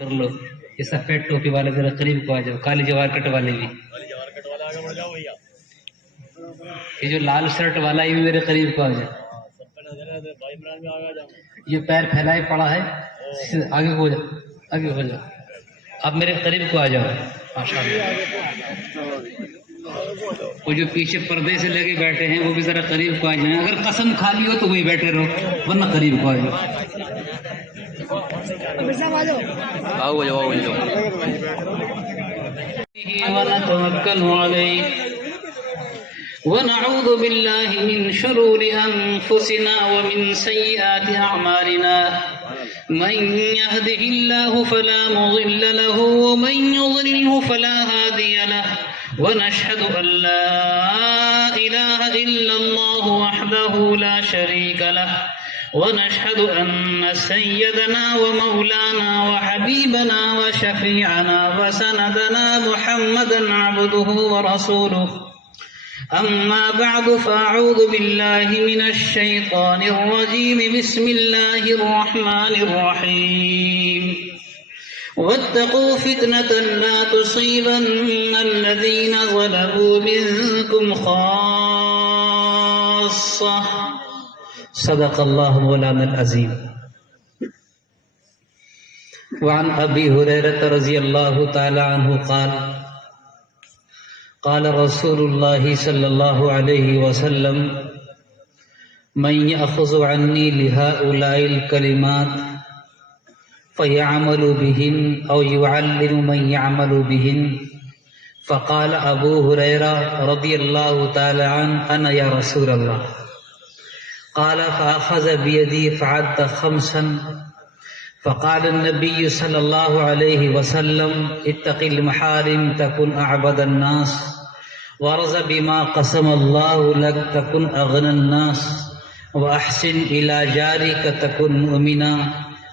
کر لو یہ سفید ٹوپی والے ذرا قریب کو آ جاؤ، کالی جوار کٹ والے بھی، یہ جو لال شرٹ والا یہ بھی میرے قریب کو آ جاؤ، یہ پیر پھیلائے پڑا ہے، آگے ہو جاؤ، آگے ہو جاؤ، آپ میرے قریب کو آ جاؤ ماشاء اللہ۔ وہ جو پیچھے پردے سے لگے بیٹھے ہیں وہ بھی ذرا قریب کو آ جائیں، اگر قسم کھا لی ہو تو وہی بیٹھے رہو ورنہ قریب کو آ جاؤ۔ ونتوکل علیہ ونعوذ باللہ من شرور انفسنا ومن سیئات اعمالنا من يهده الله فلا مضل له ومن يضلله فلا هادي له ونشهد أن لا إله إلا الله وحده لا شريك له ونشهد أن سيدنا ومولانا وحبيبنا وشفيعنا وسندنا محمدا عبده ورسوله أما بعد فأعوذ بالله من الشيطان الرجيم بسم الله الرحمن الرحيم واتقوا فتنة لا تصيبن الذين ظلموا منكم خاصة صدق الله مولانا العظيم۔ وعن أبي هريرة رضي الله تعالى عنه قال قال رسول الله صلى الله عليه وسلم من يأخذ عني لهؤلاء الكلمات فيعمل بهن أو يعلم من يعمل بهن فقال أبو هريرة رضي الله تعالى عنه أنا يا رسول الله قال فأخذ بيدي فعد خمسا فقال النبي صلى الله عليه وسلم اتق المحارم تكن أعبد الناس وارض بما قسم الله لك تكن أغنى الناس وأحسن إلى جارك تكن مؤمنا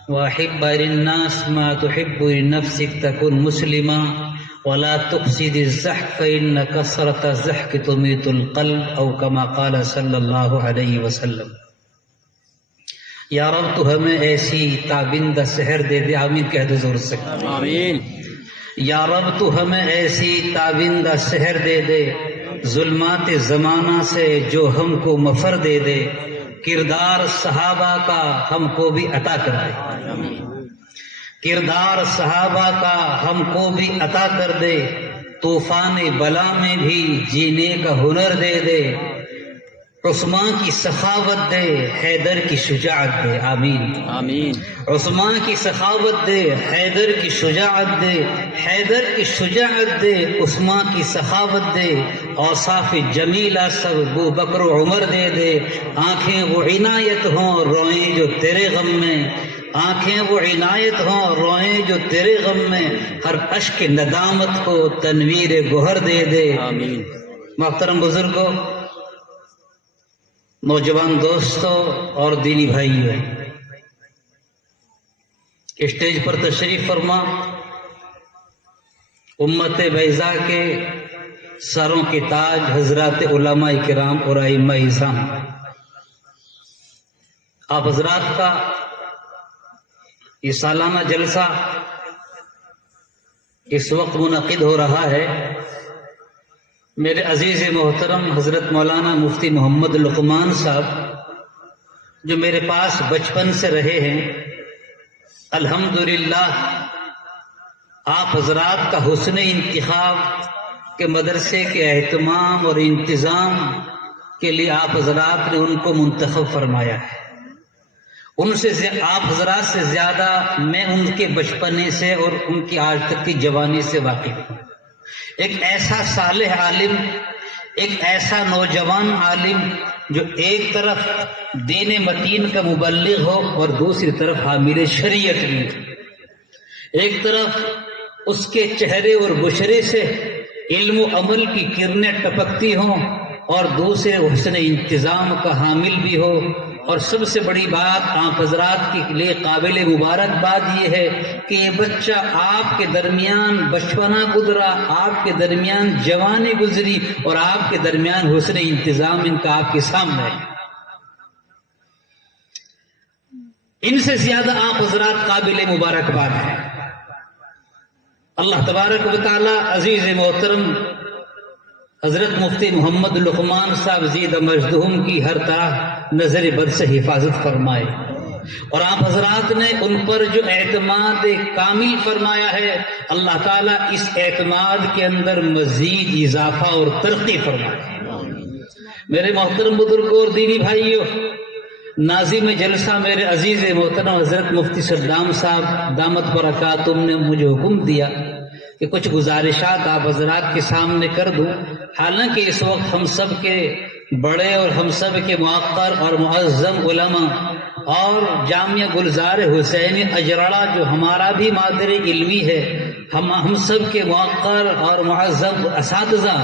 وأحب للناس ما تحب لنفسك تكن مسلما ولا تفسد الزحك فإن كثرة الزحك تميت القلب أو كما قال صلى الله عليه وسلم۔ یا رب تو ہمیں ایسی تابندہ سحر دے دے، آمین کہہ دے زور سے، آمین۔ یا رب تو ہمیں ایسی تابندہ سحر دے دے ظلمات زمانہ سے جو ہم کو مفر دے دے، کردار صحابہ کا ہم کو بھی عطا کر دے، کردار صحابہ کا ہم کو بھی عطا کر دے، طوفان بلا میں بھی جینے کا ہنر دے دے، عثمان کی سخاوت دے، حیدر کی شجاعت دے، آمین آمین۔ عثمان کی سخاوت دے، حیدر کی شجاعت دے، حیدر کی شجاعت دے، عثمان کی سخاوت دے، اوصاف جمیلہ سب ابو بکر و عمر دے دے، آنکھیں وہ عنایت ہوں روئیں جو تیرے غم میں، آنکھیں وہ عنایت ہوں روئیں جو تیرے غم میں، ہر اشک ندامت کو تنویر گوہر دے دے، آمین۔ محترم بزرگوں، نوجوان دوستوں اور دینی بھائیوں، اسٹیج پر تشریف فرما امت بیضا کے سروں کے تاج حضرات علماء کرام اور ائمہ اعظام، آپ حضرات کا یہ سالانہ جلسہ اس وقت منعقد ہو رہا ہے۔ میرے عزیز محترم حضرت مولانا مفتی محمد لقمان صاحب جو میرے پاس بچپن سے رہے ہیں، الحمدللہ آپ حضرات کا حسن انتخاب کے مدرسے کے اہتمام اور انتظام کے لیے آپ حضرات نے ان کو منتخب فرمایا ہے۔ ان سے آپ حضرات سے زیادہ میں ان کے بچپنے سے اور ان کی آج تک کی جوانی سے واقف ہوں۔ ایک ایسا صالح عالم، ایک ایسا نوجوان عالم جو ایک طرف دین متین کا مبلغ ہو اور دوسری طرف حامل شریعت بھی، ایک طرف اس کے چہرے اور بشرے سے علم و عمل کی کرنیں ٹپکتی ہوں اور دوسرے حسن انتظام کا حامل بھی ہو، اور سب سے بڑی بات آپ حضرات کے لیے قابل مبارکباد یہ ہے کہ یہ بچہ آپ کے درمیان بچپنا گزرا، آپ کے درمیان جوانی گزری اور آپ کے درمیان حسن انتظام ان کا آپ کے سامنے ہے۔ ان سے زیادہ آپ حضرات قابل مبارکباد ہیں۔ اللہ تبارک و تعالی عزیز محترم حضرت مفتی محمد لقمان صاحب زید مجدہم کی ہر طرح نظر بد سے حفاظت فرمائے، اور آپ حضرات نے ان پر جو اعتماد کامل فرمایا ہے، اللہ تعالیٰ اس اعتماد کے اندر مزید اضافہ اور ترقی فرمائے۔ میرے محترم بزرگوں اور دینی بھائیوں، ناظم جلسہ میرے عزیز محترم حضرت مفتی صدام صاحب دامت برکاتہم نے مجھے حکم دیا کہ کچھ گزارشات آپ حضرات کے سامنے کر دوں۔ حالانکہ اس وقت ہم سب کے بڑے اور ہم سب کے موقر اور معظم علماء اور جامعہ گلزار حسینی اجرڑا جو ہمارا بھی مادر علمی ہے، ہم سب کے موقر اور معظم اساتذہ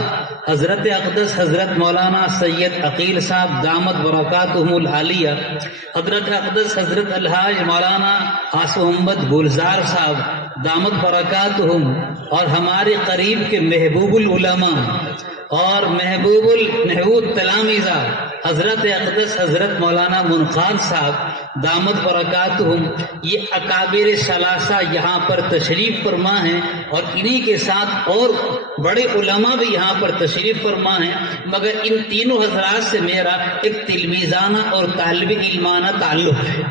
حضرت اقدس حضرت مولانا سید عقیل صاحب دامت برکاتہم العالیہ، حضرت اقدس حضرت الحاج مولانا آصف محمد گلزار صاحب دامت برکاتہم، اور ہمارے قریب کے محبوب العلماء اور محبوب النحوت تلامذہ حضرت اقدس حضرت مولانا منقاد صاحب دامت برکاتہم، یہ اکابر ثلاثہ یہاں پر تشریف فرما ہیں، اور انہی کے ساتھ اور بڑے علماء بھی یہاں پر تشریف فرما ہیں، مگر ان تینوں حضرات سے میرا ایک تلمیذانہ اور طالب علمانہ تعلق ہے،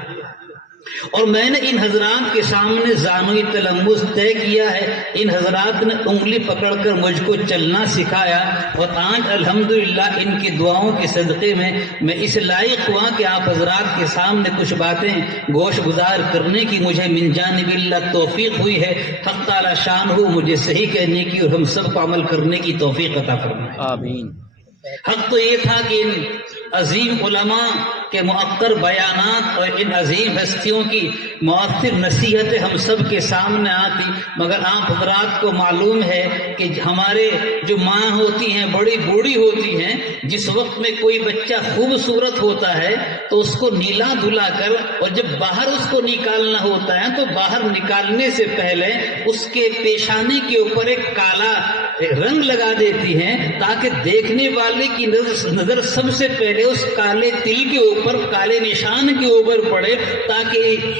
اور میں نے ان حضرات کے سامنے زانوی تلمس طے کیا ہے۔ ان حضرات نے انگلی پکڑ کر مجھ کو چلنا سکھایا، اور آج الحمدللہ ان کی دعاؤں کے صدقے میں اس لائق ہوا کہ آپ حضرات کے سامنے کچھ باتیں گوش گزار کرنے کی مجھے من جانب اللہ توفیق ہوئی ہے۔ حق تعالی شان ہو مجھے صحیح کہنے کی اور ہم سب کو عمل کرنے کی توفیق عطا فرمائے، آمین۔ حق تو یہ تھا کہ ان عظیم علماء کے مؤثر بیانات اور ان عظیم ہستیوں کی مؤثر نصیحتیں ہم سب کے سامنے آتی، مگر آپ حضرات کو معلوم ہے کہ ہمارے جو ماں ہوتی ہیں بڑی بوڑھی ہوتی ہیں، جس وقت میں کوئی بچہ خوبصورت ہوتا ہے تو اس کو نیلا دھلا کر، اور جب باہر اس کو نکالنا ہوتا ہے تو باہر نکالنے سے پہلے اس کے پیشانی کے اوپر ایک کالا رنگ لگا دیتی ہیں، تاکہ دیکھنے والے کی نظر سب سے پہلے اس کالے تل کے اوپر، کالے نشان کے اوپر پڑے، تاکہ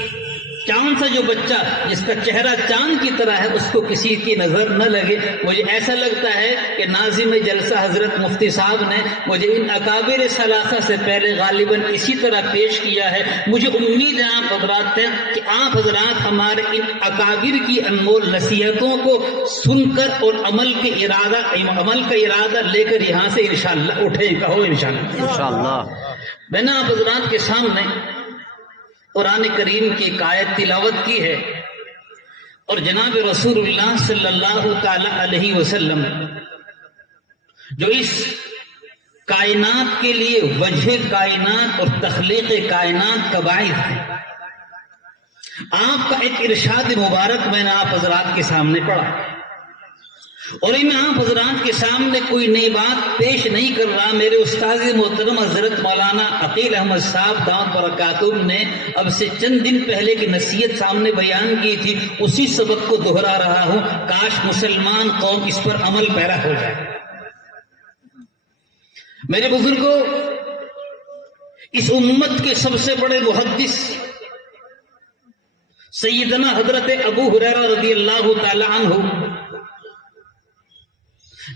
چاند سا جو بچہ جس کا چہرہ چاند کی طرح ہے اس کو کسی کی نظر نہ لگے۔ مجھے ایسا لگتا ہے کہ ناظم جلسہ حضرت مفتی صاحب نے مجھے ان اکابر ثلاثہ سے پہلے غالباً اسی طرح پیش کیا ہے۔ مجھے امید ہے آپ حضرات ہیں کہ آپ حضرات ہمارے ان اکابر کی انمول نصیحتوں کو سن کر اور عمل کا ارادہ لے کر یہاں سے انشاءاللہ اٹھیں، کہو انشاءاللہ۔ میں نے آپ حضرات کے سامنے قرآن کریم کی ایک آیت تلاوت کی ہے، اور جناب رسول اللہ صلی اللہ تعالی علیہ وسلم جو اس کائنات کے لیے وجہ کائنات اور تخلیق کائنات کا باعث ہے، آپ کا ایک ارشاد مبارک میں نے آپ حضرات کے سامنے پڑھا، اور میں آپ حضرات کے سامنے کوئی نئی بات پیش نہیں کر رہا۔ میرے استاد محترم حضرت مولانا عقیل احمد صاحب دامت برکاتہم نے اب سے چند دن پہلے کی نصیحت سامنے بیان کی تھی، اسی سبق کو دہرا رہا ہوں، کاش مسلمان قوم اس پر عمل پیرا ہو جائے۔ میرے بزرگوں، اس امت کے سب سے بڑے محدث سیدنا حضرت ابو ہریرہ رضی اللہ تعالی عنہ،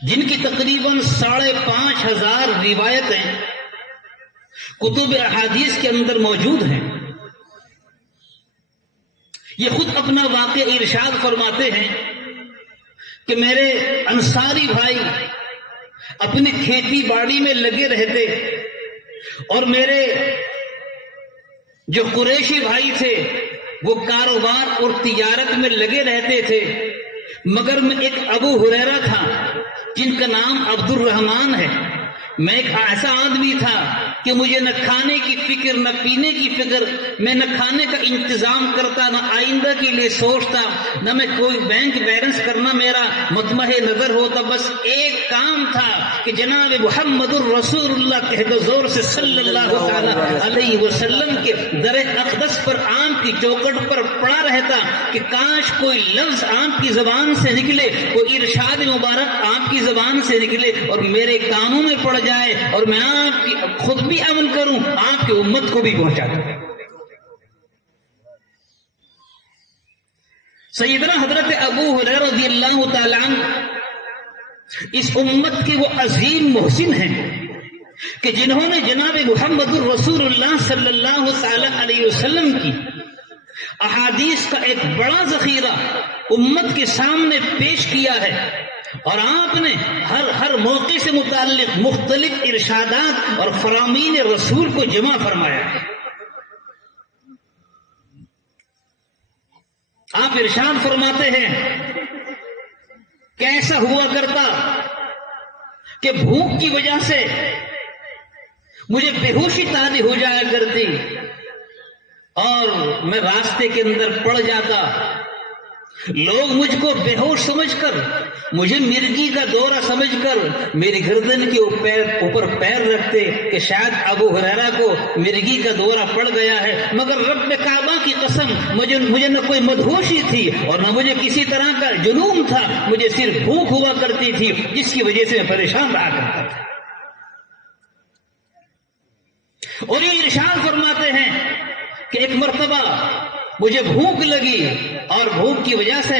جن کی تقریباً 5,500 روایتیں کتب احادیث کے اندر موجود ہیں، یہ خود اپنا واقعہ ارشاد فرماتے ہیں کہ میرے انصاری بھائی اپنی کھیتی باڑی میں لگے رہتے، اور میرے جو قریشی بھائی تھے وہ کاروبار اور تجارت میں لگے رہتے تھے، مگر میں ایک ابو ہریرہ تھا جن کا نام عبد الرحمن ہے۔ میں ایک ایسا آدمی تھا کہ مجھے نہ کھانے کی فکر نہ پینے کی فکر، میں نہ کھانے کا انتظام کرتا، نہ آئندہ کے لیے سوچتا، نہ میں کوئی بینک بیلنس کرنا میرا مطمع نظر ہوتا، بس ایک کام تھا کہ جناب محمد الرسول اللہ کہہ دو زور سے صلی اللہ تعالی علیہ وسلم کے در اقدس پر آم کی چوکٹ پر پڑا رہتا کہ کاش کوئی لفظ آپ کی زبان سے نکلے، کوئی ارشاد مبارک آپ کی زبان سے نکلے اور میرے کانوں میں پڑ جائے، اور میں آپ کی خود بھی عمل کروں، آپ کی امت کو بھی پہنچا دوں۔ سیدنا حضرت ابو ہریرہ رضی اللہ تعالیٰ عنہ اس امت کے وہ عظیم محسن ہیں کہ جنہوں نے جناب محمد الرسول اللہ صلی اللہ تعالی علیہ وسلم کی احادیث کا ایک بڑا ذخیرہ امت کے سامنے پیش کیا ہے، اور آپ نے ہر موقع سے متعلق مختلف ارشادات اور فرامین رسول کو جمع فرمایا ہے۔ آپ ارشاد فرماتے ہیں کہ ایسا ہوا کرتا کہ بھوک کی وجہ سے مجھے بے ہوشی تاری ہو جایا کرتی اور میں راستے کے اندر پڑ جاتا، لوگ مجھ کو بے ہوش سمجھ کر، مجھے مرگی کا دورہ سمجھ کر میری گردن کے اوپر پیر رکھتے کہ شاید ابو ہریرہ کو مرگی کا دورہ پڑ گیا ہے، مگر رب کعبہ کی قسم مجھے نہ کوئی مدہوشی تھی اور نہ مجھے کسی طرح کا جنون تھا، مجھے صرف بھوک ہوا کرتی تھی جس کی وجہ سے میں پریشان رہا کرتا تھا۔ اور یہ ارشاد فرماتے ہیں کہ ایک مرتبہ مجھے بھوک لگی اور بھوک کی وجہ سے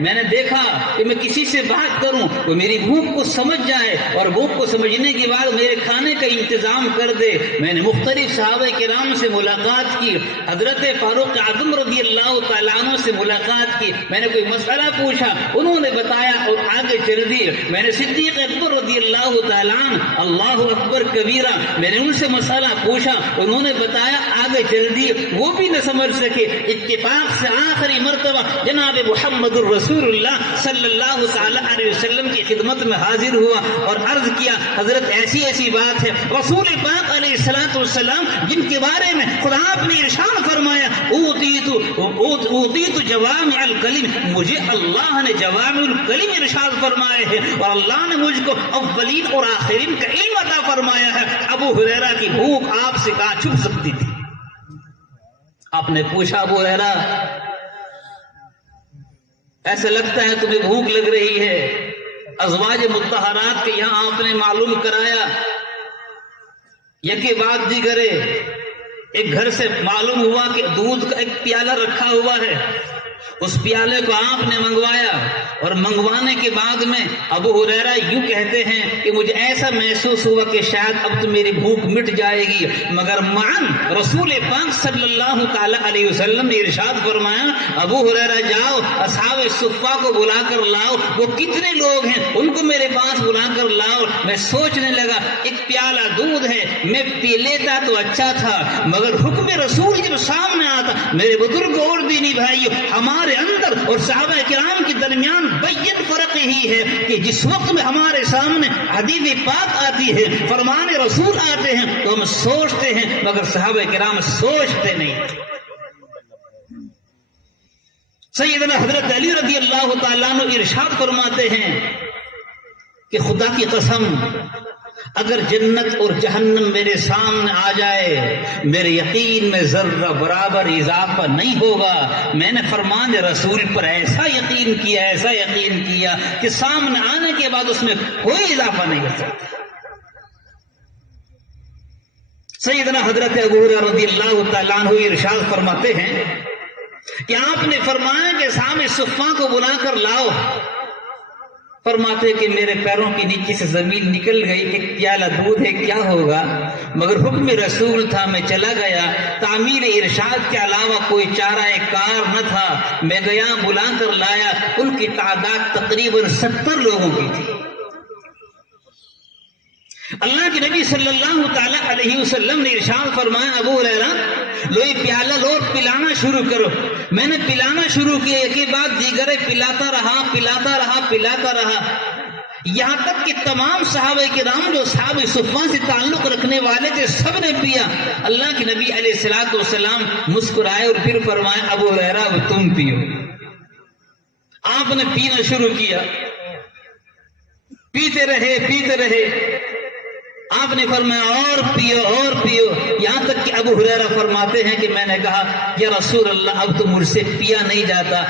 میں نے دیکھا کہ میں کسی سے بات کروں وہ میری بھوک کو سمجھ جائے اور بھوک کو سمجھنے کے بعد میرے کھانے کا انتظام کر دے۔ میں نے مختلف صحابہ کرام سے ملاقات کی، حضرت فاروق اعظم رضی اللہ تعالیٰ عنہ سے ملاقات کی، میں نے کوئی مسئلہ پوچھا، انہوں نے بتایا اور آگے چل دیے۔ میں نے صدیق اکبر رضی اللہ تعالیٰ عنہ اللہ اکبر کبیرہ، میں نے ان سے مسئلہ پوچھا، انہوں نے بتایا، آگے چل دیے، وہ بھی نہ سمجھ سکے۔ اتفاق سے آخری مرتبہ جناب محمد الرسول اللہ صلی اللہ تعالی علیہ وسلم کی خدمت میں حاضر ہوا اور عرض کیا، حضرت ایسی ایسی بات ہے، رسول پاک علیہ الصلوۃ والسلام جن کے بارے میں خدا آپ نے ارشاد فرمایا اوتیت جوامع الکلم، مجھے اللہ نے جوامع الکلم ارشاد فرمائے ہیں اور اللہ نے مجھ کو اولین اور آخرین کا علم عطا فرمایا ہے۔ ابو ہریرہ کی بھوک آپ سے کہاں چھپ سکتی تھی؟ آپ نے پوچھا، ابو ہریرہ ایسا لگتا ہے تمہیں بھوک لگ رہی ہے؟ ازواج مطہرات کے یہاں آپ نے معلوم کرایا، یکے بعد دیگرے ایک گھر سے معلوم ہوا کہ دودھ کا ایک پیالہ رکھا ہوا ہے، اس پیالے کو آپ نے منگوایا اور منگوانے کے بعد میں ابو ہریرہ یوں کہتے ہیں کہ مجھے ایسا محسوس ہوا کہ شاید اب تو میری بھوک مٹ جائے گی، مگر معاً رسول پاک صلی اللہ تعالی علیہ وسلم نے ارشاد فرمایا، ابو ہریرہ جاؤ اصحاب صفہ کو بلا کر لاؤ، وہ کتنے لوگ ہیں ان کو میرے پاس بلا کر لاؤ۔ میں سوچنے لگا ایک پیالہ دودھ ہے، میں پی لیتا تو اچھا تھا، مگر حکم رسول جب سامنے آتا، میرے بزرگ اور دینی بھائیوں، ہمارے اندر اور صحابہ کرام کے درمیان بین فرق ہی ہے کہ جس وقت میں ہمارے سامنے حدیث پاک آتی ہے، فرمان رسول آتے ہیں تو ہم سوچتے ہیں، مگر صحابہ کرام سوچتے نہیں۔ سیدنا حضرت علی رضی اللہ تعالیٰ عنہ ارشاد فرماتے ہیں کہ خدا کی قسم اگر جنت اور جہنم میرے سامنے آ جائے، میرے یقین میں ذرہ برابر اضافہ نہیں ہوگا۔ میں نے فرمان رسول پر ایسا یقین کیا کہ سامنے آنے کے بعد اس میں کوئی اضافہ نہیں ہو سکتا۔ سیدنا حضرت ابو ہریرہ رضی اللہ تعالیٰ عنہ ارشاد فرماتے ہیں کہ آپ نے فرمایا کہ سامنے صفہ کو بلا کر لاؤ، فرماتے کہ میرے پیروں کے نیچے سے زمین نکل گئی، ایک پیالہ دودھ ہے کیا ہوگا، مگر حکم رسول تھا، میں چلا گیا، تعمیل ارشاد کے علاوہ کوئی چارہ کار نہ تھا، میں گیا بلا کر لایا، ان کی تعداد تقریباً 70 لوگوں کی تھی۔ اللہ کے نبی صلی اللہ تعالی علیہ وسلم نے ارشاد فرمایا، ابو ہریرہ لو یہ پیالہ لو اور پلانا شروع کرو۔ میں نے پلانا شروع کیا، ایک کے بعد دیگرے پلاتا رہا، یہاں تک کہ تمام صحابہ کرام جو صحابہ صفہ سے تعلق رکھنے والے تھے سب نے پیا۔ اللہ کے نبی علیہ الصلوۃ والسلام مسکرائے اور پھر فرمائے، ابو ہریرہ اب تم پیو۔ آپ نے پینا شروع کیا، پیتے رہے، آپ نے فرمایا اور پیو، یہاں تک کہ ابو ہریرہ فرماتے ہیں کہ میں نے کہا یا رسول اللہ اب تو مجھ سے پیا نہیں جاتا،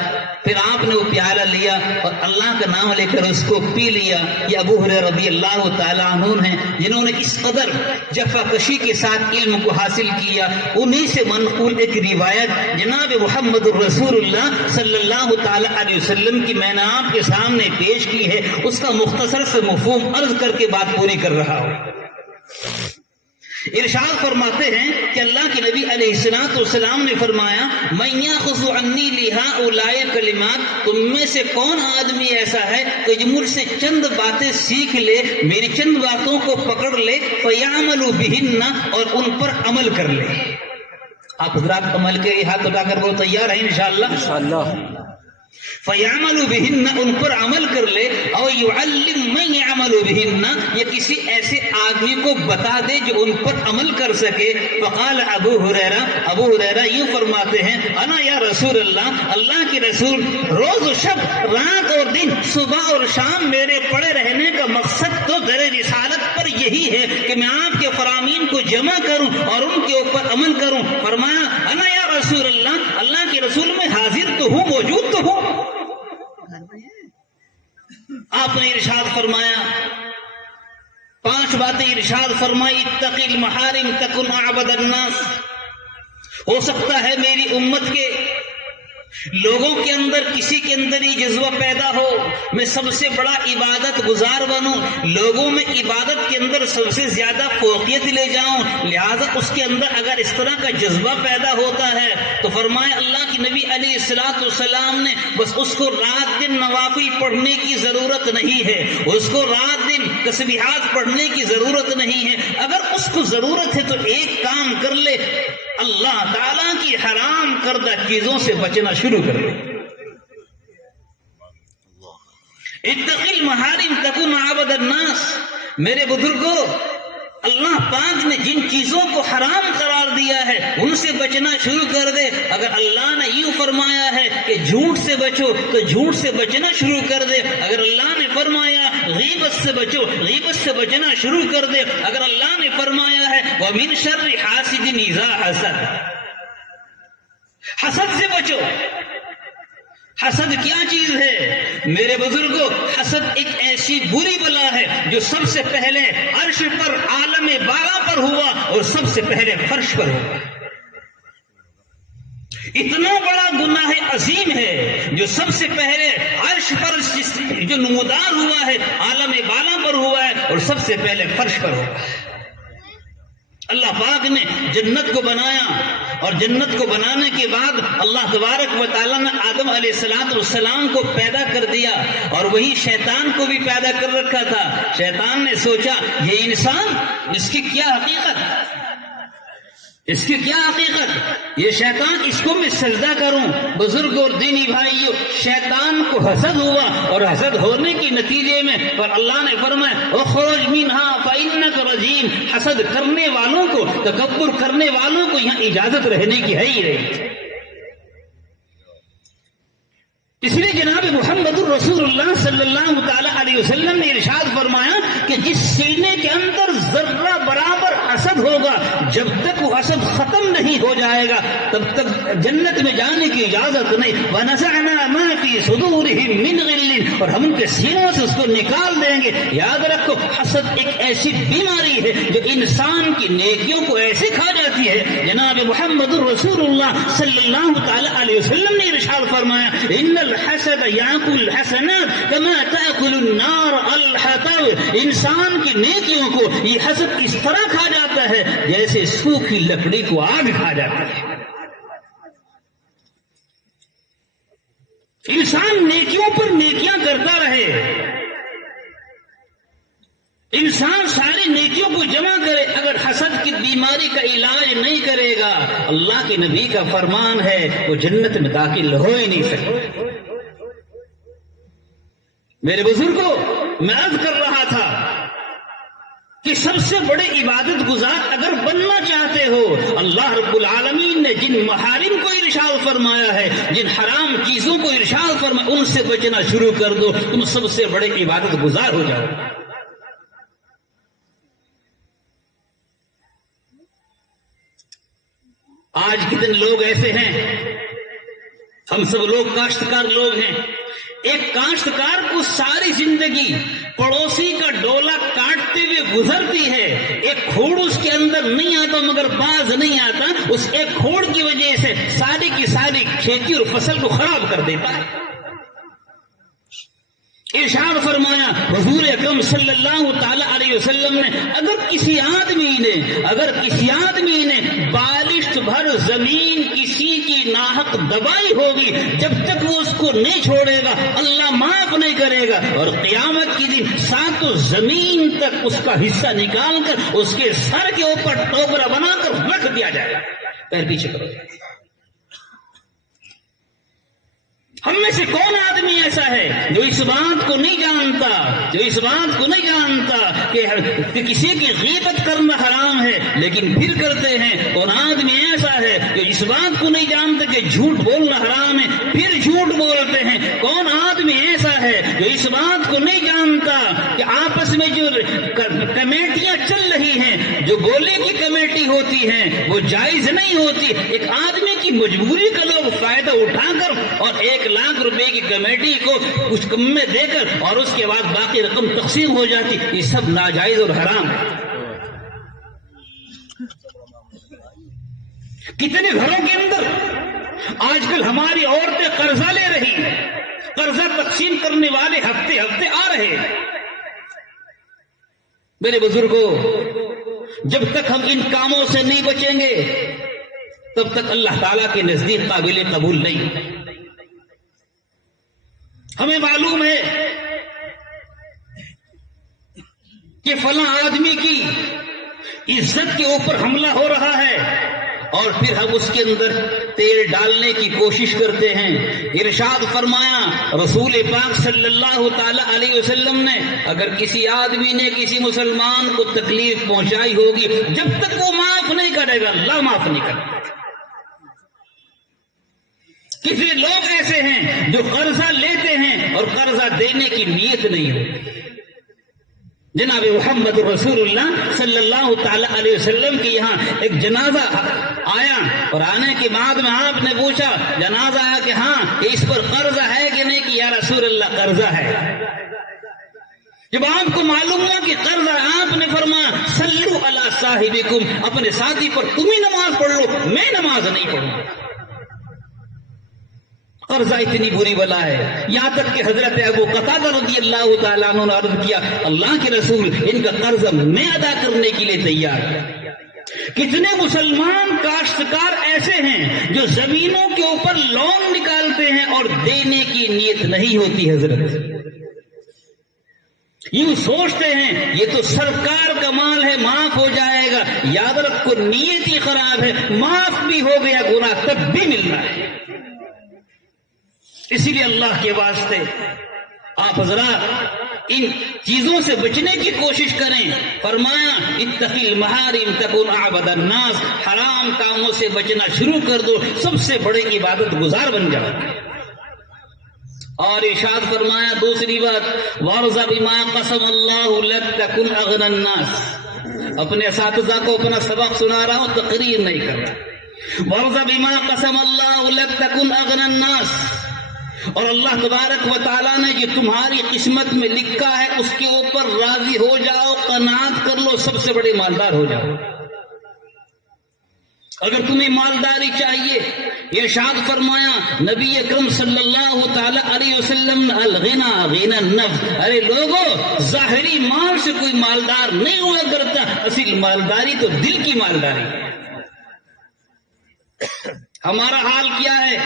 پھر آپ نے وہ پیالہ لیا اور اللہ کا نام لے کر اس کو پی لیا. یہ ابو ہریرہ رضی اللہ تعالیٰ عنہ ہیں جنہوں نے اس قدر جفا کشی کے ساتھ علم کو حاصل کیا. انہی سے منقول ایک روایت جناب محمد الرسول اللہ صلی اللہ تعالی علیہ وسلم کی میں نے آپ کے سامنے پیش کی ہے. اس کا مختصر سے مفہوم عرض کر کے بات پوری کر رہا ہوں. ارشاد فرماتے ہیں کہ اللہ کے نبی علیہ السلام نے فرمایا من یاخذ عنی لہؤلاء کلمات، تم میں سے کون آدمی ایسا ہے کہ جو مجھ سے چند باتیں سیکھ لے، میری چند باتوں کو پکڑ لے، فیعمل بہن، اور ان پر عمل کر لے. آپ حضرات عمل کے ہاتھ اٹھا کر وہ تیار ہیں انشاءاللہ. فیعمل بہن، ان پر عمل کر لے، اور یعلم من یعمل بہن، یا کسی ایسے آدمی کو بتا دے جو ان پر عمل کر سکے. فقال ابو ہریرہ یوں فرماتے ہیں انا یا رسول اللہ، اللہ کے رسول، روز و شب، رات اور دن، صبح اور شام میرے پڑے رہنے کا مقصد تو در رسالت پر یہی ہے کہ میں آپ کے فرامین کو جمع کروں اور ان کے اوپر عمل کروں. فرمایا انا یا رسول اللہ، اللہ کے رسول میں حاضر تو ہوں، موجود تو ہوں. آپ نے ارشاد فرمایا 5 باتیں ارشاد فرمائی. اتق المحارم تکن اعبد الناس. ہو سکتا ہے میری امت کے لوگوں کے اندر کسی کے اندر یہ جذبہ پیدا ہو میں سب سے بڑا عبادت گزار بنوں، لوگوں میں عبادت کے اندر سب سے زیادہ فوقیت لے جاؤں. لہذا اس کے اندر اگر اس طرح کا جذبہ پیدا ہوتا ہے تو فرمایا اللہ کی نبی علیہ السلام نے بس اس کو رات دن نوافل پڑھنے کی ضرورت نہیں ہے، اس کو رات دن تسبیحات پڑھنے کی ضرورت نہیں ہے. اگر اس کو ضرورت ہے تو ایک کام کر لے، اللہ تعالیٰ کی حرام کردہ چیزوں سے بچنا شروع کر لے. اتق المحارم تکن عبد الناس. میرے بزرگوں، اللہ پاک نے جن چیزوں کو حرام قرار دیا ہے ان سے بچنا شروع کر دے. اگر اللہ نے یوں فرمایا ہے کہ جھوٹ سے بچو تو جھوٹ سے بچنا شروع کر دے. اگر اللہ نے فرمایا غیبت سے بچو، غیبت سے بچنا شروع کر دے. اگر اللہ نے فرمایا ہے وَمِن شَرِّ حَاسِدٍ إِذَا حَسَدَ، حسد سے بچو. حسد کیا چیز ہے میرے بزرگوں؟ حسد ایک ایسی بری بلا ہے جو سب سے پہلے عرش پر عالم بالا پر ہوا اور سب سے پہلے فرش پر ہوا. اتنا بڑا گناہ عظیم ہے جو سب سے پہلے عرش پر جو نمودار ہوا ہے، عالم بالا پر ہوا ہے اور سب سے پہلے فرش پر ہوا ہے. اللہ پاک نے جنت کو بنایا اور جنت کو بنانے کے بعد اللہ تبارک و تعالیٰ نے آدم علیہ السلام کو پیدا کر دیا اور وہی شیطان کو بھی پیدا کر رکھا تھا. شیطان نے سوچا یہ انسان، اس کی کیا حقیقت، اس کی کیا حقیقت، یہ شیطان، اس کو میں سجدہ کروں. بزرگ اور دینی بھائیوں، شیطان کو حسد ہوا اور حسد ہونے کے نتیجے میں پر اللہ نے فرمایا اخرج منہا فإنک رجیم. حسد کرنے والوں کو، تکبر کرنے والوں کو یہاں اجازت رہنے کی ہے ہی نہیں. اس لیے جناب محمد الرسول اللہ صلی اللہ تعالی علیہ وسلم نے ارشاد فرمایا کہ جس سینے کے اندر ذرہ برابر حسد ہوگا، جب تک وہ حسد ختم نہیں ہو جائے گا تب تک جنت میں جانے کی اجازت نہیں. وَنَزَعْنَا مَا فِي صُدُورِهِم مِّن غِلٍّ، اور ہم ان کے سینوں سے اس کو نکال دیں گے. یاد رکھو، حسد ایک ایسی بیماری ہے جو انسان کی نیکیوں کو ایسے کھا جاتی ہے. جناب محمد الرسول اللہ صلی اللہ تعالی علیہ وسلم نے ارشاد فرمایا ان الحسد یاکل الحسنات کما تاکل النار الحطب. انسان کی نیکیوں کو یہ حسد اس طرح کھا جاتا ہے جیسے سوکھی لکڑی کو آگ کھا جاتا ہے. انسان نیکیوں پر نیکیاں کرتا رہے، انسان ساری نیکیوں کو جمع کرے، اگر حسد کی بیماری کا علاج نہیں کرے گا، اللہ کے نبی کا فرمان ہے وہ جنت میں داخل ہو ہی نہیں سکتا. میرے بزرگوں، میں عرض کر رہا تھا کہ سب سے بڑے عبادت گزار اگر بننا چاہتے ہو، اللہ رب العالمین نے جن محارم کو ارشاد فرمایا ہے، جن حرام چیزوں کو ارشاد فرمایا، ان سے بچنا شروع کر دو، تم سب سے بڑے عبادت گزار ہو جاؤ. آج کتنے لوگ ایسے ہیں ہم سب لوگ کاشتکار لوگ ہیں. ایک کاشتکار کو ساری زندگی پڑوسی کا ڈولا کاٹتے ہوئے گزرتی ہے. ایک کھوڑ اس کے اندر نہیں آتا مگر باز نہیں آتا. اس ایک کھوڑ کی وجہ سے ساری کی ساری کھیتی اور فصل کو خراب کر دیتا ہے. ارشاد فرمایا حضور اکرم صلی اللہ تعالی علیہ وسلم نے اگر کسی آدمی نے بالشت بھر زمین کسی کی ناحق دبائی ہوگی، جب تک وہ اس کو نہیں چھوڑے گا اللہ معاف نہیں کرے گا، اور قیامت کے دن ساتوں زمین تک اس کا حصہ نکال کر اس کے سر کے اوپر ٹوکرا بنا کر رکھ دیا جائے گا. پیر پیچھے کرو. ہم میں سے کون آدمی ایسا ہے جو اس بات کو نہیں جانتا کہ کسی کی غیبت کرنا حرام ہے لیکن پھر کرتے ہیں؟ کون آدمی ایسا ہے جو اس بات کو نہیں جانتا کہ جھوٹ بولنا حرام ہے پھر جھوٹ بولتے ہیں؟ کون آدمی ایسا ہے جو اس بات کو نہیں جانتا کہ آپس میں جو کمیٹیاں چل رہی ہیں، جو گولے کی کمیٹی ہوتی ہیں، وہ جائز نہیں ہوتی؟ ایک آدمی کی مجبوری کا لوگ فائدہ اٹھا کر اور 1 لاکھ روپے کی کمیٹی کو کچھ کم میں دے کر اور اس کے بعد باقی رقم تقسیم ہو جاتی، یہ سب ناجائز اور حرام ہے. کتنے گھروں کے اندر آج کل ہماری عورتیں قرضہ لے رہی ہیں، قرضہ تقسیم کرنے والے ہفتے ہفتے آ رہے ہیں. میرے بزرگوں، جب تک ہم ان کاموں سے نہیں بچیں گے تب تک اللہ تعالیٰ کے نزدیک قابل قبول نہیں. ہمیں معلوم ہے کہ فلاں آدمی کی عزت کے اوپر حملہ ہو رہا ہے اور پھر ہم اس کے اندر تیل ڈالنے کی کوشش کرتے ہیں. ارشاد فرمایا رسول پاک صلی اللہ تعالی علیہ وسلم نے اگر کسی آدمی نے کسی مسلمان کو تکلیف پہنچائی ہوگی، جب تک وہ معاف نہیں کرے گا اللہ معاف نہیں کرے گا. کسی لوگ ایسے ہیں جو قرضہ لیتے ہیں اور قرضہ دینے کی نیت نہیں ہوتی. جناب محمد رسول اللہ صلی اللہ تعالی علیہ وسلم کے یہاں ایک جنازہ آیا اور آنے کے بعد میں آپ نے پوچھا، جنازہ آیا کہ ہاں، کہ اس پر قرضہ ہے کہ نہیں؟ کہ یا رسول اللہ قرضہ ہے. جب آپ کو معلوم ہوا کہ قرضہ، آپ نے فرمایا صلو علی صاحبکم، اپنے ساتھی پر تم ہی نماز پڑھ لو، میں نماز نہیں پڑھوں. قرضہ اتنی بری بلا ہے، یہاں تک کہ حضرت ابو قتادہ رضی اللہ تعالیٰ عنہ نے عرض کیا اللہ کے رسول ان کا قرض میں ادا کرنے کے لیے تیار ہے. کتنے مسلمان کاشتکار ایسے ہیں جو زمینوں کے اوپر لون نکالتے ہیں اور دینے کی نیت نہیں ہوتی. حضرت یوں سوچتے ہیں یہ تو سرکار کا مال ہے معاف ہو جائے گا، یاد رکھو نیت ہی خراب ہے، معاف بھی ہو گیا گناہ تب بھی مل رہا ہے. اسی لیے اللہ کے واسطے آپ حضرات ان چیزوں سے بچنے کی کوشش کریں. فرمایا اتقی المحارم تکن اعبد الناس، حرام کاموں سے بچنا شروع کر دو، سب سے بڑے عبادت گزار بن جاؤ. اور ارشاد فرمایا دوسری بات، وارض بما قسم اللہ لک تکن اغنى الناس. اپنے اساتذہ کو اپنا سبق سنا رہا ہوں، تقریر نہیں کر رہا. وارض بما قسم اللہ لک تکن اغنى الناس، اور اللہ تبارک و تعالیٰ نے جو تمہاری قسمت میں لکھا ہے اس کے اوپر راضی ہو جاؤ، قناعت کر لو، سب سے بڑے مالدار ہو جاؤ. اگر تمہیں مالداری چاہیے، ارشاد فرمایا نبی اکرم صلی اللہ تعالی علیہ وسلم الغنا غنى النفس، ارے لوگوں ظاہری مال سے کوئی مالدار نہیں ہوا کرتا، اصل مالداری تو دل کی مالداری ہے. ہمارا حال کیا ہے؟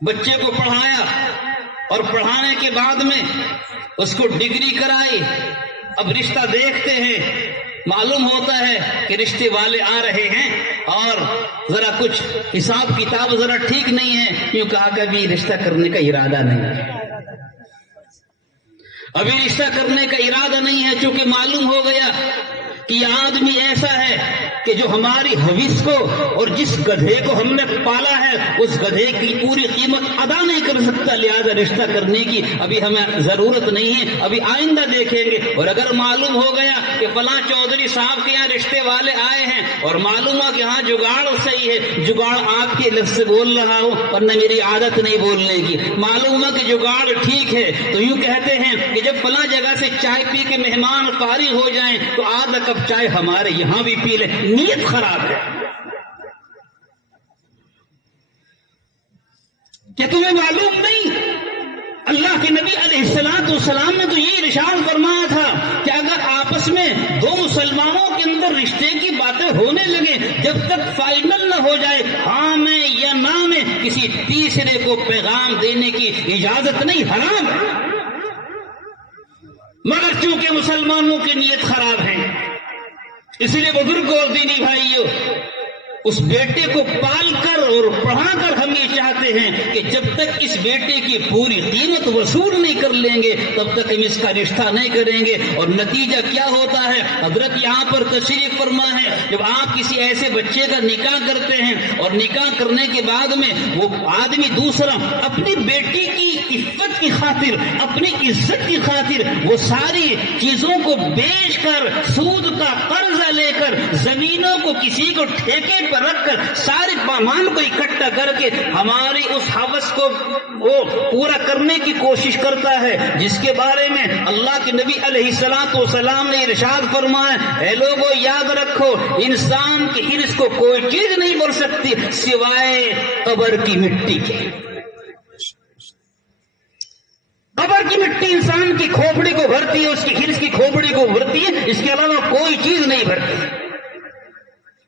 بچے کو پڑھایا اور پڑھانے کے بعد میں اس کو ڈگری کرائی، اب رشتہ دیکھتے ہیں، معلوم ہوتا ہے کہ رشتے والے آ رہے ہیں اور ذرا کچھ حساب کتاب ذرا ٹھیک نہیں ہے، کیوں کہا کبھی رشتہ کرنے کا ارادہ نہیں ہے، ابھی رشتہ کرنے کا ارادہ نہیں ہے، چونکہ معلوم ہو گیا کہ یہ آدمی ایسا ہے کہ جو ہماری حویث کو اور جس گدھے کو ہم نے پالا ہے اس گدھے کی پوری قیمت ادا نہیں کر سکتا، لہذا رشتہ کرنے کی ابھی ہمیں ضرورت نہیں ہے، ابھی آئندہ دیکھیں گے۔ اور اگر معلوم ہو گیا کہ فلاں چودھری صاحب کے یہاں رشتے والے آئے ہیں اور معلوم ہوا کہ ہاں جگاڑ صحیح ہے، جگاڑ آپ کے لفظ سے بول رہا ہوں ورنہ میری عادت نہیں بولنے کی، معلوم ہوا کہ جگاڑ ٹھیک ہے، تو یوں کہتے ہیں کہ جب فلاں جگہ سے چائے پی کے مہمان فارغ ہو جائیں تو آدھا کپ چائے ہمارے یہاں بھی پی لیں، نیت خراب ہے۔ کیا تمہیں معلوم نہیں اللہ کے نبی علیہ السلام نے تو یہ ارشاد فرمایا تھا کہ اگر آپس میں دو مسلمانوں کے اندر رشتے کی باتیں ہونے لگے، جب تک فائنل نہ ہو جائے ہاں میں یا نہ میں، کسی تیسرے کو پیغام دینے کی اجازت نہیں، حرام ہے۔ مگر چونکہ مسلمانوں کی نیت خراب ہے، اس لیے بزرگوں اور دینی بھائیوں، اس بیٹے کو پال کر اور پڑھا کر ہم یہ چاہتے ہیں کہ جب تک اس بیٹے کی پوری قیمت وصول نہیں کر لیں گے تب تک ہم اس کا رشتہ نہیں کریں گے۔ اور نتیجہ کیا ہوتا ہے؟ حضرت یہاں پر تشریف فرما ہے، جب آپ کسی ایسے بچے کا نکاح کرتے ہیں اور نکاح کرنے کے بعد میں وہ آدمی دوسرا اپنی بیٹی کی عفت کی خاطر، اپنی عزت کی خاطر وہ ساری چیزوں کو بیچ کر، سود کا قرضہ لے کر، زمینوں کو کسی کو ٹھیکے پر رکھ کر، سارے پامان کو اکٹھا کر کے ہماری اس حوث کو وہ پورا کرنے کی کوشش کرتا ہے، جس کے بارے میں اللہ کے نبی علیہ السلام نے ارشاد فرمایا، اے لوگوں یاد رکھو انسان کے حرص کو کوئی چیز نہیں بڑھ سکتی سوائے قبر کی مٹی کے۔ قبر کی مٹی انسان کی کھوپڑی کو بھرتی ہے، اس کی حرص کی کھوپڑی کو بھرتی ہے، اس کے علاوہ کوئی چیز نہیں بھرتی۔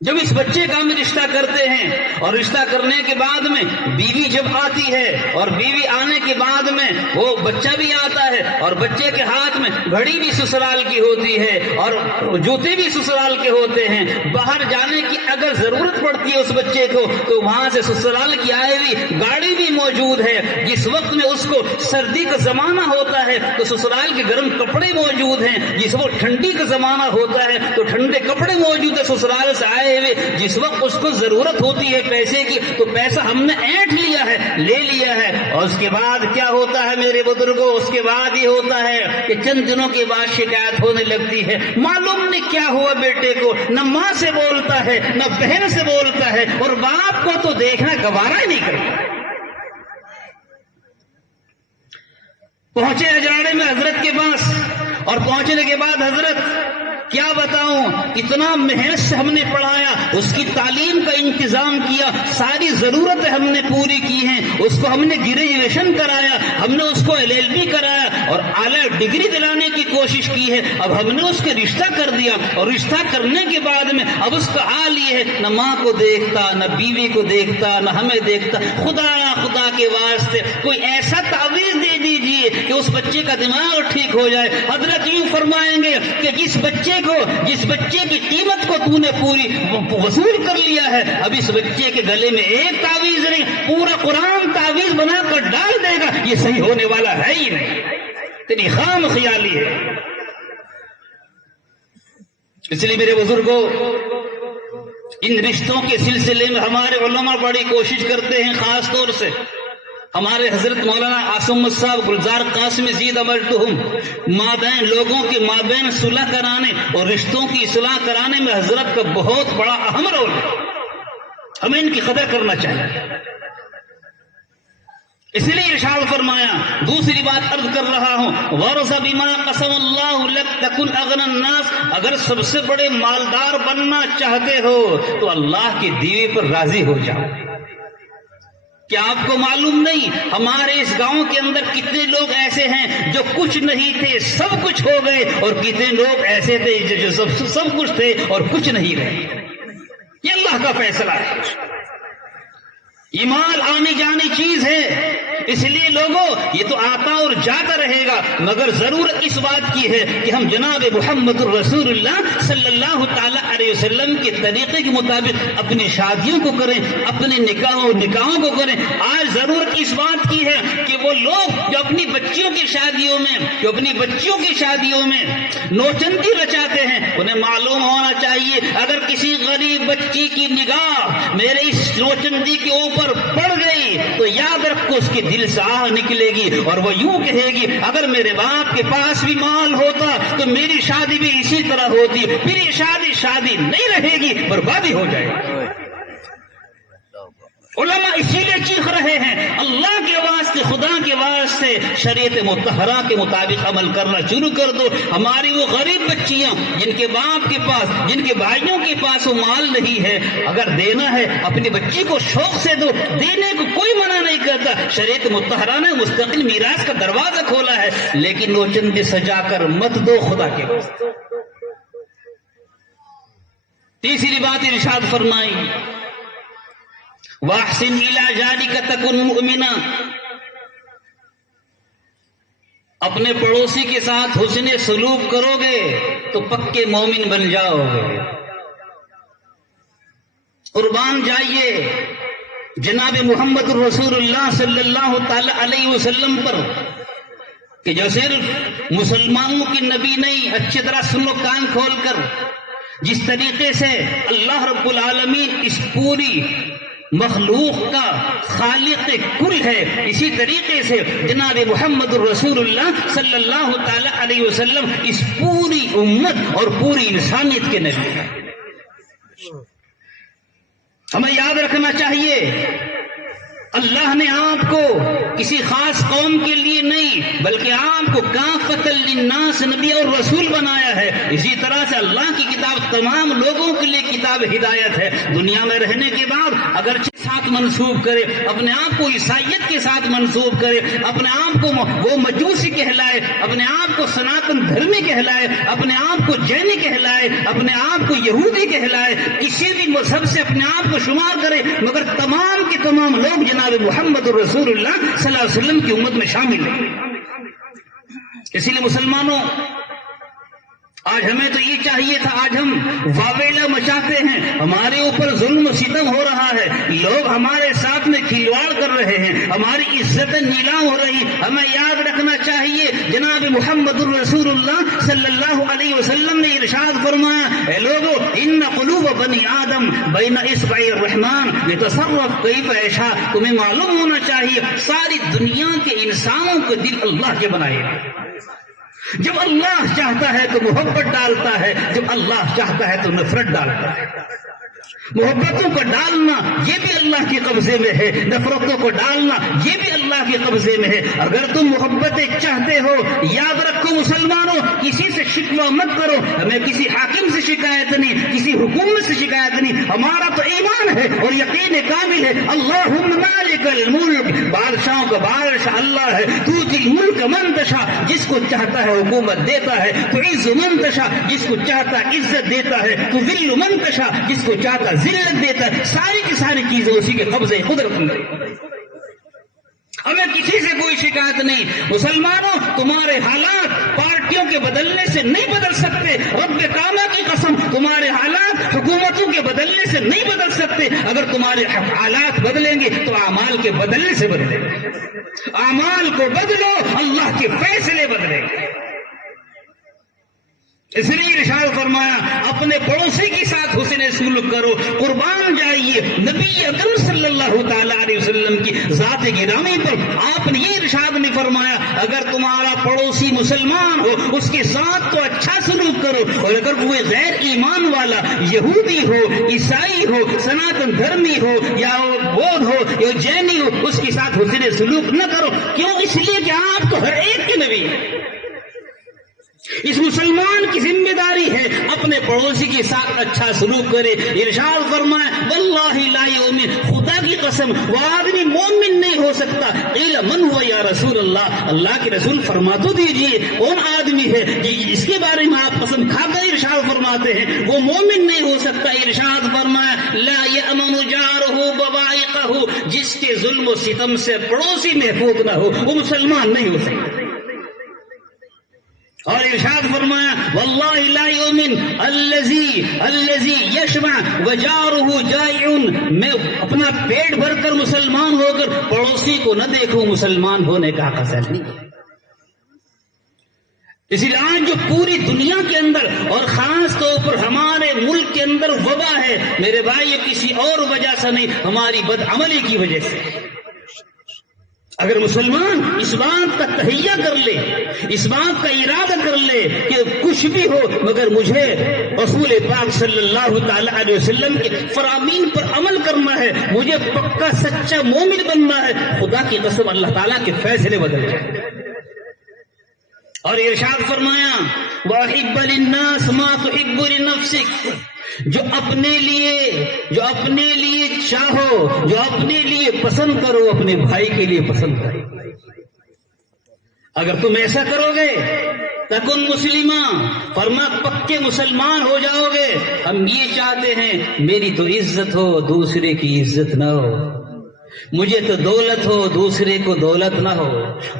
جب اس بچے کا ہم رشتہ کرتے ہیں اور رشتہ کرنے کے بعد میں بیوی جب آتی ہے اور بیوی آنے کے بعد میں وہ بچہ بھی آتا ہے اور بچے کے ہاتھ میں گھڑی بھی سسرال کی ہوتی ہے اور جوتے بھی سسرال کے ہوتے ہیں، باہر جانے کی اگر ضرورت پڑتی ہے اس بچے کو تو وہاں سے سسرال کی آئی ہوئی گاڑی بھی موجود ہے، جس وقت میں اس کو سردی کا زمانہ ہوتا ہے تو سسرال کے گرم کپڑے موجود ہیں، جس وقت ٹھنڈی کا زمانہ ہوتا ہے تو ٹھنڈے کپڑے موجود ہیں سسرال سے آئے ہوئے، جس وقت اس کو ضرورت ہوتی ہے پیسے کی تو پیسہ ہم نے اینٹ لیا ہے، لے لیا ہے۔ اور اس کے بعد کیا ہوتا ہے میرے بزرگوں؟ اس کے بعد یہ ہوتا ہے کہ چند دنوں کے بعد شکایت ہونے لگتی ہے، معلوم نہیں کیا ہوا بیٹے کو، نہ ماں سے بولتا ہے نہ بہن سے بولتا ہے اور باپ کو تو دیکھنا گوارا ہی نہیں کرتا۔ پہنچے اجراڑے میں حضرت کے پاس اور پہنچنے کے بعد حضرت کیا بتاؤں، اتنا محنت سے ہم نے پڑھایا، اس کی تعلیم کا انتظام کیا، ساری ضرورتیں ہم نے پوری کی ہیں، اس کو ہم نے گریجویشن کرایا، ہم نے اس کو LLB کرایا اور اعلیٰ ڈگری دلانے کی کوشش کی ہے، اب ہم نے اس کے رشتہ کر دیا اور رشتہ کرنے کے بعد میں اب اس کا حال یہ ہے نہ ماں کو دیکھتا نہ بیوی کو دیکھتا نہ ہمیں دیکھتا۔ خدا کے واسطے کوئی ایسا تعویذ دے دیجئے کہ اس بچے کا دماغ ٹھیک ہو جائے۔ حضرت یوں فرمائیں گے کہ جس بچے کی قیمت کو تو نے پوری وصول کر لیا ہے، اب اس بچے کے گلے میں ایک تعویذ نہیں، پورا قرآن تعویذ بنا کر ڈال دے گا، یہ صحیح ہونے والا ہے ہی نہیں، تیری خام خیالی ہے۔ اس لیے میرے بزرگوں، ان رشتوں کے سلسلے میں ہمارے علماء بڑی کوشش کرتے ہیں، خاص طور سے ہمارے حضرت مولانا عاصم صاحب گلزار قاسم زید امرتہم مابین لوگوں کے مابین صلح کرانے اور رشتوں کی اصلاح کرانے میں حضرت کا بہت بڑا اہم رول ہے، ہمیں ان کی قدر کرنا چاہیے۔ اس لیے ارشاد فرمایا، دوسری بات عرض کر رہا ہوں، وَرْضَ بِمَا قَسَمَ اللَّهُ لَكَ تَكُنْ أَغْنَى النَّاسِ، اگر سب سے بڑے مالدار بننا چاہتے ہو تو اللہ کے دیوے پر راضی ہو جاؤ۔ کیا آپ کو معلوم نہیں ہمارے اس گاؤں کے اندر کتنے لوگ ایسے ہیں جو کچھ نہیں تھے سب کچھ ہو گئے، اور کتنے لوگ ایسے تھے جو سب کچھ تھے اور کچھ نہیں رہے؟ یہ اللہ کا فیصلہ ہے، یہ مال آنی جانی چیز ہے، اس لیے لوگوں یہ تو آتا اور جاتا رہے گا، مگر ضرورت اس بات کی ہے کہ ہم جناب محمد الرسول اللہ صلی اللہ تعالی علیہ وسلم کے طریقے کے مطابق اپنی شادیوں کو کریں، اپنے نکاحوں کو کریں۔ آج ضرورت اس بات کی ہے کہ وہ لوگ جو اپنی بچیوں کی شادیوں میں نوچندی رچاتے ہیں، انہیں معلوم ہونا چاہیے اگر کسی غریب بچی کی نگاہ میرے اس نوچندی کے اوپر پڑ گئی تو یاد رکھو اس کے دل سے آہ نکلے گی اور وہ یوں کہے گی اگر میرے باپ کے پاس بھی مال ہوتا تو میری شادی بھی اسی طرح ہوتی، پھر یہ شادی نہیں رہے گی، بربادی ہو جائے گی۔ علماء اسی لیے چیخ رہے ہیں اللہ کے واسطے، خدا کے واسطے شریعت مطہرہ کے مطابق عمل کرنا شروع کر دو۔ ہماری وہ غریب بچیاں جن کے باپ کے پاس، جن کے بھائیوں کے پاس وہ مال نہیں ہے، اگر دینا ہے اپنی بچی کو شوق سے دو، دینے کو کوئی منع نہیں کرتا۔ شریعت مطہرہ نے مستقل میراث کا دروازہ کھولا ہے، لیکن نوچندی سجا کر مت دو خدا کے واسطے۔ تیسری بات ارشاد فرمائی وَأَحْسِنْ إِلَىٰ جَارِكَ تَكُنْ مُؤْمِنًا، اپنے پڑوسی کے ساتھ حسن سلوک کرو گے تو پکے مومن بن جاؤ گے۔ قربان جائیے جناب محمد الرسول اللہ صلی اللہ تعالی علیہ وسلم پر کہ جو صرف مسلمانوں کی نبی نہیں، اچھی طرح سن لو کان کھول کر، جس طریقے سے اللہ رب العالمین اس پوری مخلوق کا خالق کل ہے، اسی طریقے سے جناب محمد الرسول اللہ صلی اللہ تعالی علیہ وسلم اس پوری امت اور پوری انسانیت کے نبی ہیں۔ ہمیں یاد رکھنا چاہیے اللہ نے آپ کو کسی خاص قوم کے لیے نہیں بلکہ آپ کو کافۃ للناس نبی اور رسول بنایا ہے۔ اسی طرح سے اللہ کی کتاب تمام لوگوں کے لیے کتاب ہدایت ہے۔ دنیا میں رہنے کے بعد اگرچہ ساتھ منسوب کرے، اپنے آپ کو عیسائیت کے ساتھ منسوب کرے، اپنے آپ کو وہ مجوسی کہلائے، اپنے آپ کو سناتن دھرمی کہلائے، اپنے آپ کو جینی کہلائے، اپنے آپ کو یہودی کہلائے، کسی بھی مذہب سے اپنے آپ کو شمار کرے، مگر تمام کے تمام لوگ جناب محمد رسول اللہ صلی اللہ علیہ وسلم کی امت میں شامل ہیں۔ اسی لیے مسلمانوں، آج ہمیں تو یہ چاہیے تھا، آج ہم واویلا مچاتے ہیں، ہمارے اوپر ظلم و ستم ہو رہا ہے، لوگ ہمارے ساتھ میں کھلواڑ کر رہے ہیں، ہماری عزت نیلام ہو رہی۔ ہمیں یاد رکھنا چاہیے جناب محمد الرسول اللہ صلی اللہ علیہ وسلم نے ارشاد فرمایا، اے لوگو ان قلوب بنی آدم بین اصبع الرحمن یتصرف کیف یشاء، تمہیں معلوم ہونا چاہیے ساری دنیا کے انسانوں کے دل اللہ کے بنائے ہیں۔ جب اللہ چاہتا ہے تو محبت ڈالتا ہے، جب اللہ چاہتا ہے تو نفرت ڈالتا ہے۔ محبتوں کو ڈالنا یہ بھی اللہ کے قبضے میں ہے، نفرتوں کو ڈالنا یہ بھی اللہ کے قبضے میں ہے۔ اگر تم محبتیں چاہتے ہو، یاد رکھو مسلمانوں، کسی سے شکوہ مت کرو، ہمیں کسی حاکم سے شکایت نہیں، کسی حکومت سے شکایت نہیں، ہمارا تو ایمان ہے اور یقین کامل ہے اللہم مالک الملک، بادشاہوں کا بادشاہ اللہ ہے، تؤتی الملک من تشاء، جس کو چاہتا ہے حکومت دیتا ہے، تعز من تشاء، جس کو چاہتا ہے عزت دیتا ہے، تذل من تشاء، جس کو چاہتا ہے ذلت دیتا ہے، ساری کی ساری چیزیں اسی کے قبضے قدرت میں۔ ہمیں کسی سے کوئی شکایت نہیں۔ مسلمانوں، تمہارے حالات پارٹیوں کے بدلنے سے نہیں بدل سکتے، رب کعبہ کی قسم تمہارے حالات حکومتوں کے بدلنے سے نہیں بدل سکتے۔ اگر تمہارے حالات بدلیں گے تو اعمال کے بدلنے سے بدلیں گے۔ اعمال کو بدلو، اللہ کے فیصلے بدلیں گے۔ اس لیے ارشاد فرمایا اپنے پڑوسی کے ساتھ حسن سلوک کرو۔ قربان جائیے نبی اکرم صلی اللہ تعالی علیہ وسلم کی ذات گرامی پر آپ نے یہ ارشاد نہیں فرمایا اگر تمہارا پڑوسی مسلمان ہو اس کے ساتھ تو اچھا سلوک کرو، اور اگر کوئی غیر ایمان والا یہودی ہو، عیسائی ہو، سناتن دھرمی ہو یا بودھ ہو یا جینی ہو، اس کے ساتھ حسن سلوک نہ کرو۔ کیوں؟ اس لیے کہ آپ تو ہر ایک کے نبی ہیں۔ اس مسلمان کی ذمہ داری ہے اپنے پڑوسی کے ساتھ اچھا سلوک کرے. ارشاد فرمایا واللہ لا یؤمن، خدا کی قسم وہ آدمی مومن نہیں ہو سکتا. قیل من ہوا یا رسول اللہ، اللہ کے رسول فرما تو دیجیے کون آدمی ہے جس کے بارے میں آپ قسم کھا کر ارشاد فرماتے ہیں وہ مومن نہیں ہو سکتا. ارشاد فرمایا لا یأمن جارہ بوائقہ، جس کے ظلم و ستم سے پڑوسی محفوظ نہ ہو وہ مسلمان نہیں ہو سکتا. اور ارشاد فرمایا واللہ لا یؤمن الذی یشبع وجارہ جائع، میں اپنا پیٹ بھر کر مسلمان ہو کر پڑوسی کو نہ دیکھوں، مسلمان ہونے کا قصد نہیں. اسی لیے آج جو پوری دنیا کے اندر اور خاص طور پر ہمارے ملک کے اندر وبا ہے میرے بھائی، یہ کسی اور وجہ سے نہیں، ہماری بدعملی کی وجہ سے. اگر مسلمان اس بات کا تہیہ کر لے، اس بات کا ارادہ کر لے کہ کچھ بھی ہو مگر مجھے رسول پاک صلی اللہ تعالی علیہ وسلم کے فرامین پر عمل کرنا ہے، مجھے پکا سچا مومن بننا ہے، خدا کی قسم اللہ تعالیٰ کے فیصلے بدل جائیں. اور ارشاد فرمایا وَأَحِبَّ لِلنَّاسِ مَا تُحِبُّ لِنَفْسِكَ، جو اپنے لیے چاہو، جو اپنے لیے پسند کرو، اپنے بھائی کے لیے پسند کرو. اگر تم ایسا کرو گے تکن مسلمہ، فرما پکے مسلمان ہو جاؤ گے. ہم یہ چاہتے ہیں میری تو عزت ہو دوسرے کی عزت نہ ہو، مجھے تو دولت ہو دوسرے کو دولت نہ ہو،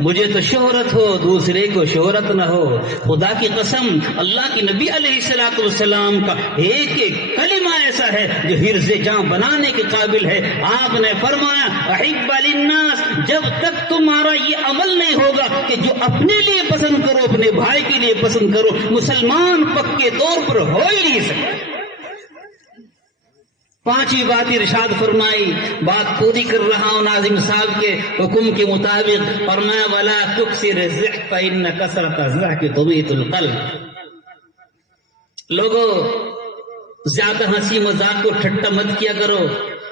مجھے تو شہرت ہو دوسرے کو شہرت نہ ہو. خدا کی قسم اللہ کے نبی علیہ الصلوۃ والسلام کا ایک ایک کلمہ ایسا ہے جو حرز جاں بنانے کے قابل ہے. آپ نے فرمایا احب للناس، جب تک تمہارا یہ عمل نہیں ہوگا کہ جو اپنے لیے پسند کرو اپنے بھائی کے لیے پسند کرو، مسلمان پکے طور پر ہو ہی نہیں سکتے. پانچویں بات ارشاد فرمائی، بات پوری کر رہا ہوں ناظم صاحب کے حکم کے مطابق. فرمایا ولا تکثر الضحك فإن كثرة الضحك تميت القلب. لوگوں زیادہ ہنسی مذاق کو ٹھٹا مت کیا کرو.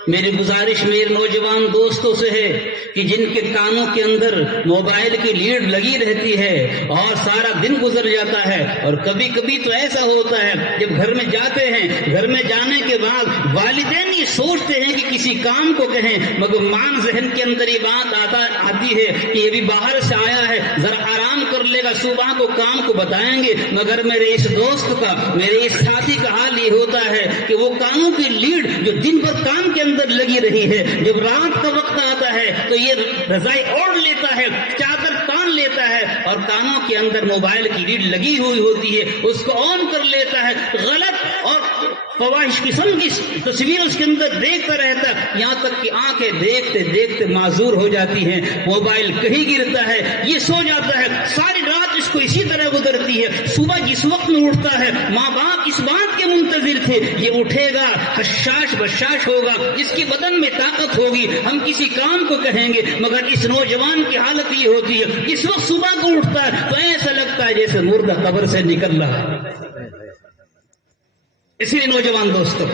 میری گزارش میرے نوجوان دوستوں سے ہے کہ جن کے کانوں کے اندر موبائل کی لیڈ لگی رہتی ہے اور سارا دن گزر جاتا ہے، اور کبھی کبھی تو ایسا ہوتا ہے جب گھر میں جاتے ہیں، گھر میں جانے کے بعد والدین یہ سوچتے ہیں کہ کسی کام کو کہیں، مگر مان ذہن کے اندر یہ بات آتی ہے کہ یہ بھی باہر سے آیا ہے ذرا آرام کر لے گا، صبح کو کام کو بتائیں گے. مگر میرے اس دوست کا، میرے اس ساتھی کا حال یہ ہوتا ہے کہ وہ کانوں کی لیڈ جو دن بھر کام کے اندر لگی رہی ہے، جب رات کا وقت آتا ہے تو یہ رضائی اوڑھ لیتا ہے، چادر تان لیتا ہے اور کانوں کے اندر موبائل کی لیڈ لگی ہوئی ہوتی ہے، اس کو آن کر لیتا ہے، غلط اور فواحش قسم کی تصویر اس کے اندر دیکھتا رہتا ہے، یہاں تک کہ آنکھیں دیکھتے دیکھتے معذور ہو جاتی ہیں. موبائل کہیں گرتا ہے، یہ سو جاتا ہے، ساری رات اس کو اسی طرح گزرتی ہے. صبح جس وقت میں اٹھتا ہے ماں باپ اس بات کے منتظر تھے یہ اٹھے گا حشاش بشاش ہوگا، جس کی بدن میں طاقت ہوگی، ہم کسی کام کو کہیں گے. مگر اس نوجوان کی حالت یہ ہوتی ہے اس وقت صبح کو اٹھتا ہے تو ایسا لگتا ہے جیسے مردہ قبر سے نکل رہا ہے. اسی لیے نوجوان دوستوں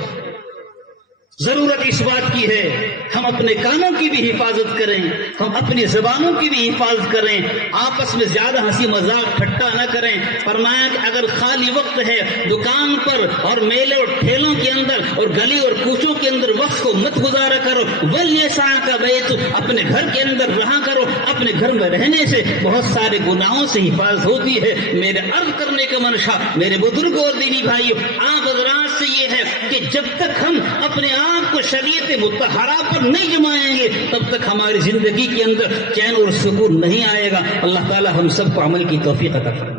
ضرورت اس بات کی ہے ہم اپنے کانوں کی بھی حفاظت کریں، ہم اپنی زبانوں کی بھی حفاظت کریں، آپس میں زیادہ ہنسی مذاق ٹھٹا نہ کریں. فرمایا کہ اگر خالی وقت ہے دکان پر اور میلے اور ٹھیلوں کے اندر اور گلی اور کوچوں کے اندر وقت کو مت گزارا کرو. وَلْيَسْعَ كَبَيْتُ، اپنے گھر کے اندر رہا کرو. اپنے گھر میں رہنے سے بہت سارے گناہوں سے حفاظت ہوتی ہے. میرے عرض کرنے کا منشا میرے بزرگوں اور دینی بھائیوں آپ حضرات سے یہ ہے کہ جب تک ہم اپنے آپ کو شریعت مطہرہ پر نہیں جمائیں گے تب تک ہماری زندگی کے اندر چین اور سکون نہیں آئے گا. اللہ تعالی ہم سب کو عمل کی توفیق عطا فرمائے.